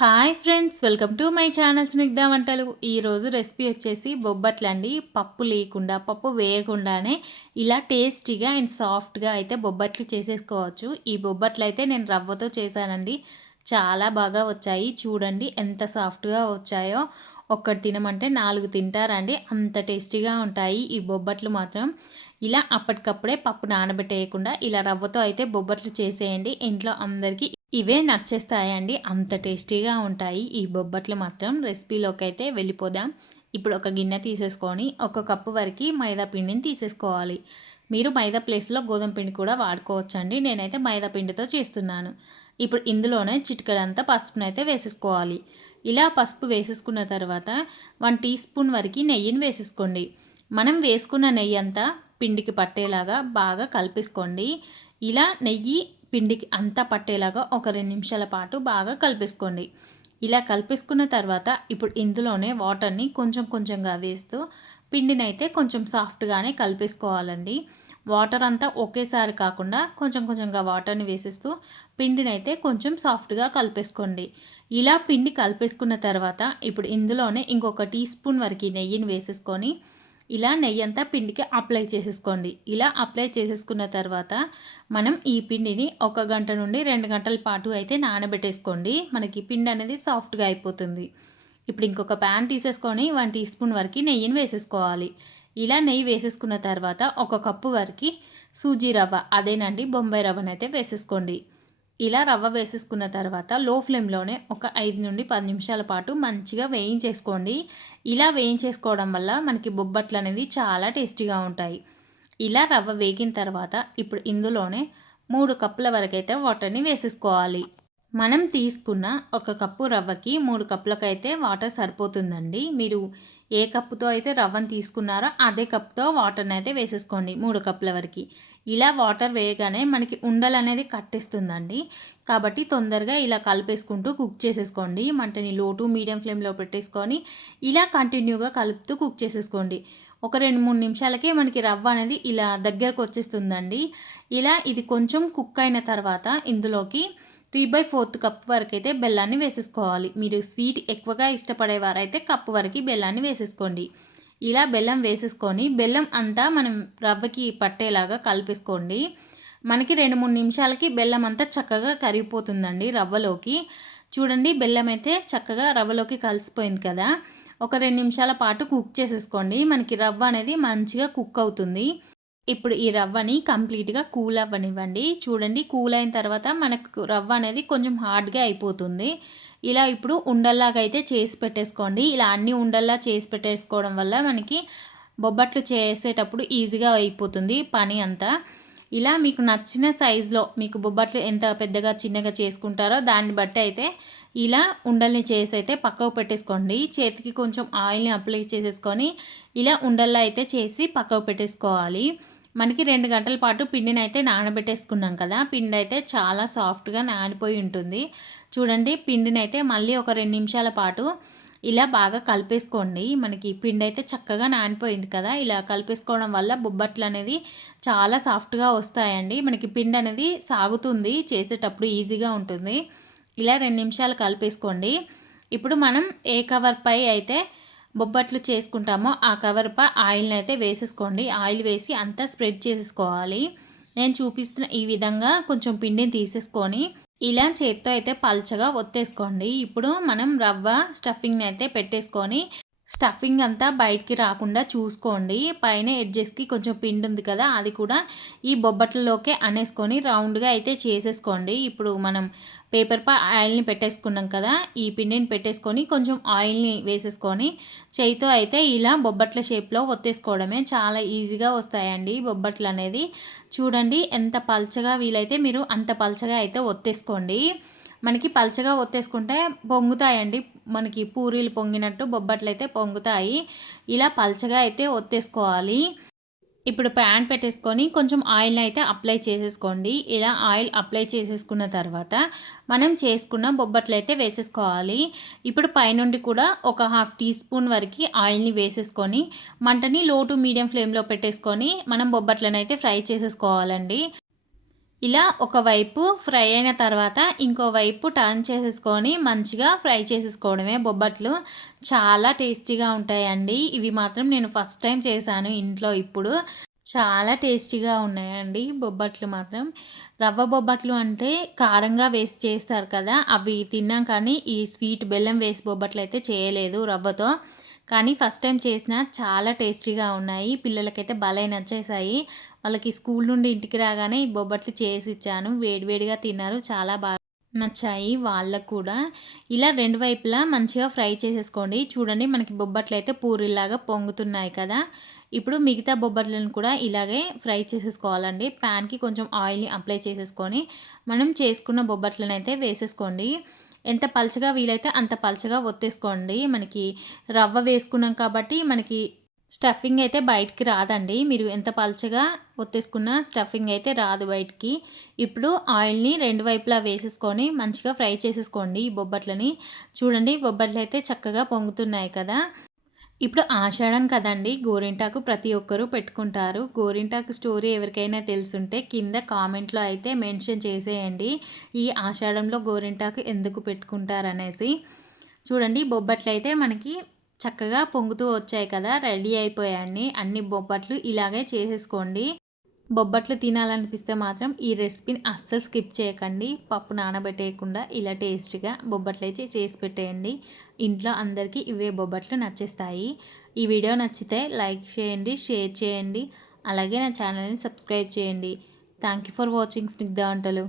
Hi friends, welcome to my channel Snigdha వంటలు. ఈరోజు recipe వచ్చేసి బొబ్బట్లండి. పప్పు లేకుండా, పప్పు వేయకుండానే ఇలా టేస్టీగా అండ్ సాఫ్ట్గా అయితే బొబ్బట్లు చేసేసుకోవచ్చు. ఈ బొబ్బట్లు అయితే నేను రవ్వతో చేశానండి. చాలా బాగా వచ్చాయి. చూడండి ఎంత సాఫ్ట్గా వచ్చాయో. ఒక్కటి తినమంటే 4 తింటారండి, అంత టేస్టీగా ఉంటాయి ఈ బొబ్బట్లు మాత్రం. ఇలా అప్పటికప్పుడే పప్పు నానబెట్టేయకుండా ఇలా రవ్వతో అయితే బొబ్బట్లు చేసేయండి. ఇంట్లో అందరికీ ఇవే నచ్చేస్తాయండి, అంత టేస్టీగా ఉంటాయి ఈ బొబ్బట్లు మాత్రం. రెసిపీలోకి అయితే వెళ్ళిపోదాం. ఇప్పుడు ఒక గిన్నె తీసేసుకొని ఒక కప్పు వరకు మైదా పిండిని తీసేసుకోవాలి. మీరు మైదా ప్లేస్లో గోధుమ పిండి కూడా వాడుకోవచ్చండి. నేనైతే మైదా పిండితో చేస్తున్నాను. ఇప్పుడు ఇందులోనే చిటికెడంతా పసుపునైతే వేసేసుకోవాలి. ఇలా పసుపు వేసేసుకున్న తర్వాత 1 టీ స్పూన్ వరకు నెయ్యిని వేసేసుకోండి. మనం వేసుకున్న నెయ్యి అంతా పిండికి పట్టేలాగా బాగా కలిపేసుకోండి. ఇలా నెయ్యి పిండికి అంతా పట్టేలాగా ఒక 2 నిమిషాల పాటు బాగా కలిపేసుకోండి. ఇలా కలిపేసుకున్న తర్వాత ఇప్పుడు ఇందులోనే వాటర్ని కొంచెం కొంచెంగా వేస్తూ పిండిని అయితే కొంచెం సాఫ్ట్గానే కలిపేసుకోవాలండి. వాటర్ అంతా ఒకేసారి కాకుండా కొంచెం కొంచెంగా వాటర్ని వేసేస్తూ పిండిని అయితే కొంచెం సాఫ్ట్గా కలిపేసుకోండి. ఇలా పిండి కలిపేసుకున్న తర్వాత ఇప్పుడు ఇందులోనే ఇంకొక టీ స్పూన్ వరకు నెయ్యిని వేసేసుకొని ఇలా నెయ్యి అంతా పిండికి అప్లై చేసేసుకోండి. ఇలా అప్లై చేసేసుకున్న తర్వాత మనం ఈ పిండిని 1 గంట నుండి 2 గంటల పాటు అయితే నానబెట్టేసుకోండి. మనకి పిండి అనేది సాఫ్ట్గా అయిపోతుంది. ఇప్పుడు ఇంకొక ప్యాన్ తీసేసుకొని 1 టీ స్పూన్ వరకు నెయ్యిని వేసేసుకోవాలి. ఇలా నెయ్యి వేసేసుకున్న తర్వాత 1 కప్పు వరకు సూజీ రవ్వ, అదేనండి బొంబాయి రవ్వనైతే వేసేసుకోండి. ఇలా రవ్వ వేసేసుకున్న తర్వాత లో ఫ్లేమ్లోనే ఒక 5 నుండి 10 నిమిషాల పాటు మంచిగా వేయించేసుకోండి. ఇలా వేయించేసుకోవడం వల్ల మనకి బొబ్బట్లు అనేది చాలా టేస్టీగా ఉంటాయి. ఇలా రవ్వ వేగిన తర్వాత ఇప్పుడు ఇందులోనే 3 కప్పుల వరకైతే వాటర్ని వేసేసుకోవాలి. మనం తీసుకున్న 1 కప్పు రవ్వకి 3 కప్పులకైతే వాటర్ సరిపోతుందండి. మీరు ఏ కప్పుతో అయితే రవ్వను తీసుకున్నారో అదే కప్తో వాటర్ని అయితే వేసేసుకోండి 3 కప్పుల వరకు. ఇలా వాటర్ వేయగానే మనకి ఉండలు అనేది కట్టేస్తుందండి. కాబట్టి తొందరగా ఇలా కలిపేసుకుంటూ కుక్ చేసేసుకోండి. మంటని లో టు మీడియం ఫ్లేమ్లో పెట్టేసుకొని ఇలా కంటిన్యూగా కలుపుతూ కుక్ చేసేసుకోండి. ఒక 2-3 నిమిషాలకే మనకి రవ్వ అనేది ఇలా దగ్గరకు వచ్చేస్తుందండి. ఇలా ఇది కొంచెం కుక్ అయిన తర్వాత ఇందులోకి 3/4 కప్ వరకు అయితే బెల్లాన్ని వేసేసుకోవాలి. మీరు స్వీట్ ఎక్కువగా ఇష్టపడేవారైతే కప్పు వరకు బెల్లాన్ని వేసేసుకోండి. ఇలా బెల్లం వేసేసుకొని బెల్లం అంతా మనం రవ్వకి పట్టేలాగా కలిపేసుకోండి. మనకి 2-3 నిమిషాలకి బెల్లం అంతా చక్కగా కరిగిపోతుందండి రవ్వలోకి. చూడండి, బెల్లం అయితే చక్కగా రవ్వలోకి కలిసిపోయింది కదా. ఒక 2 నిమిషాల పాటు కుక్ చేసేసుకోండి. మనకి రవ్వ అనేది మంచిగా కుక్ అవుతుంది. ఇప్పుడు ఈ రవ్వని కంప్లీట్గా కూల్ అవ్వనివ్వండి. చూడండి, కూల్ అయిన తర్వాత మనకు రవ్వ అనేది కొంచెం హార్డ్గా అయిపోతుంది. ఇలా ఇప్పుడు ఉండల్లాగా అయితే చేసి పెట్టేసుకోండి. ఇలా అన్ని ఉండల్లా చేసి పెట్టేసుకోవడం వల్ల మనకి బొబ్బట్లు చేసేటప్పుడు ఈజీగా అయిపోతుంది పని అంతా. ఇలా మీకు నచ్చిన సైజులో మీకు బొబ్బట్లు ఎంత పెద్దగా చిన్నగా చేసుకుంటారో దాన్ని బట్టి అయితే ఇలా ఉండల్ని చేసి అయితే పక్కకు పెట్టేసుకోండి. చేతికి కొంచెం ఆయిల్ని అప్లై చేసేసుకొని ఇలా ఉండల్లా అయితే చేసి పక్కకు పెట్టేసుకోవాలి. మనకి 2 గంటల పాటు పిండిని అయితే నానబెట్టేసుకున్నాం కదా. పిండి అయితే చాలా సాఫ్ట్గా నానిపోయి ఉంటుంది. చూడండి, పిండిని అయితే మళ్ళీ ఒక 2 నిమిషాల పాటు ఇలా బాగా కలిపేసుకోండి. మనకి పిండి అయితే చక్కగా నానిపోయింది కదా. ఇలా కలిపేసుకోవడం వల్ల బొబ్బట్లు అనేది చాలా సాఫ్ట్గా వస్తాయండి. మనకి పిండి అనేది సాగుతుంది, చేసేటప్పుడు ఈజీగా ఉంటుంది. ఇలా 2 నిమిషాలు కలిపేసుకోండి. ఇప్పుడు మనం ఏ కవర్ పై అయితే బొబ్బట్లు చేసుకుంటామో ఆ కవర్పై ఆయిల్ని అయితే వేసేసుకోండి. ఆయిల్ వేసి అంతా స్ప్రెడ్ చేసేసుకోవాలి. నేను చూపిస్తున్న ఈ విధంగా కొంచెం పిండిని తీసేసుకొని ఇలా చేత్తో అయితే పల్చగా ఒత్తేసుకోండి. ఇప్పుడు మనం రవ్వ స్టఫింగ్ని అయితే పెట్టేసుకొని స్టఫింగ్ అంతా బయటికి రాకుండా చూసుకోండి. పైన ఎడ్జెస్కి కొంచెం పిండి ఉంది కదా, అది కూడా ఈ బొబ్బట్లలోకే అనేసుకొని రౌండ్గా అయితే చేసేసుకోండి. ఇప్పుడు మనం పేపర్పై ఆయిల్ని పెట్టేసుకున్నాం కదా, ఈ పిండిని పెట్టేసుకొని కొంచెం ఆయిల్ని వేసేసుకొని చేయితో అయితే ఇలా బొబ్బట్ల షేప్లో ఒత్తేసుకోవడమే. చాలా ఈజీగా వస్తాయండి బొబ్బట్లు అనేది. చూడండి, ఎంత పల్చగా వీలైతే మీరు అంత పల్చగా అయితే ఒత్తేసుకోండి. మనకి పల్చగా ఒత్తేసుకుంటే పొంగుతాయండి. మనకి పూరీలు పొంగినట్టు బొబ్బట్లు అయితే పొంగుతాయి. ఇలా పల్చగా అయితే ఒత్తేసుకోవాలి. ఇప్పుడు ప్యాన్ పెట్టేసుకొని కొంచెం ఆయిల్ని అయితే అప్లై చేసేసుకోండి. ఇలా ఆయిల్ అప్లై చేసేసుకున్న తర్వాత మనం చేసుకున్న బొబ్బట్లు అయితే వేసేసుకోవాలి. ఇప్పుడు పైనుండి కూడా ఒక 1/2 టీ స్పూన్ వరకు ఆయిల్ని వేసేసుకొని మంటని లో టు మీడియం ఫ్లేమ్లో పెట్టేసుకొని మనం బొబ్బట్లను అయితే ఫ్రై చేసేసుకోవాలండి. ఇలా ఒకవైపు ఫ్రై అయిన తర్వాత ఇంకోవైపు టర్న్ చేసేసుకొని మంచిగా ఫ్రై చేసేసుకోవడమే బొబ్బట్లు. చాలా టేస్టీగా ఉంటాయండి. ఇవి మాత్రం నేను ఫస్ట్ టైం చేశాను ఇంట్లో ఇప్పుడు. చాలా టేస్టీగా ఉన్నాయండి బొబ్బట్లు మాత్రం. రవ్వ బొబ్బట్లు అంటే కారంగా వేసి చేస్తారు కదా! అవి తిన్నాం కానీ ఈ స్వీట్ బెల్లం వేసి బొబ్బట్లయితే చేయలేదు రవ్వతో. కానీ ఫస్ట్ టైం చేసినా చాలా టేస్టీగా ఉన్నాయి. పిల్లలకైతే భలే నచ్చేసాయి. వాళ్ళకి స్కూల్ నుండి ఇంటికి రాగానే ఈ బొబ్బట్లు చేసిచ్చాను. వేడి వేడిగా తిన్నారు. చాలా బాగా నచ్చాయి వాళ్ళకు కూడా. ఇలా రెండు వైపులా మంచిగా ఫ్రై చేసేసుకోండి. చూడండి మనకి బొబ్బట్లయితే పూరీల్లాగా పొంగుతున్నాయి కదా! ఇప్పుడు మిగతా బొబ్బట్లను కూడా ఇలాగే ఫ్రై చేసేసుకోవాలండి. ప్యాన్‌కి కొంచెం ఆయిల్‌ని అప్లై చేసేసుకొని మనం చేసుకున్న బొబ్బట్లనైతే వేసేసుకోండి. ఎంత పలచగా వీలైతే అంత పలచగా ఒత్తేసుకోండి. మనకి రవ్వ వేసుకున్నాం కాబట్టి మనకి స్టఫింగ్ అయితే బయటికి రాదండి. మీరు ఎంత పలచగా ఒత్తేసుకున్న స్టఫింగ్ అయితే రాదు బయటికి. ఇప్పుడు ఆయిల్‌ని రెండు వైపులా వేసేసుకొని మంచిగా ఫ్రై చేసేసుకోండి ఈ బొబ్బట్లని. చూడండి బొబ్బట్లయితే చక్కగా పొంగుతున్నాయి కదా! ఇప్పుడు ఆషాఢం కదండీ! గోరింటాకు ప్రతి ఒక్కరూ పెట్టుకుంటారు. గోరింటాకు స్టోరీ ఎవరికైనా తెలుసుంటే కింద కామెంట్‌లో అయితే మెన్షన్ చేసేయండి. ఈ ఆషాఢంలో గోరింటాకు ఎందుకు పెట్టుకుంటారనేసి. చూడండి బొబ్బట్లయితే మనకి చక్కగా పొంగుతూ వచ్చాయి కదా! రెడీ అయిపోయాయండి. అన్ని బొబ్బట్లు ఇలాగే చేసేసుకోండి. బొబ్బట్లు తినాలనిపిస్తే మాత్రం ఈ రెసిపీని అస్సలు స్కిప్ చేయకండి. పప్పు నానబెట్టేయకుండా ఇలా టేస్టీగా బొబ్బట్లయితే చేసి పెట్టేయండి. ఇంట్లో అందరికీ ఇవే బొబ్బట్లు నచ్చేస్తాయి. ఈ వీడియో నచ్చితే లైక్ చేయండి, షేర్ చేయండి. అలాగే నా ఛానల్‌ని సబ్స్క్రైబ్ చేయండి. Thank you for watching Snigdha వంటలు.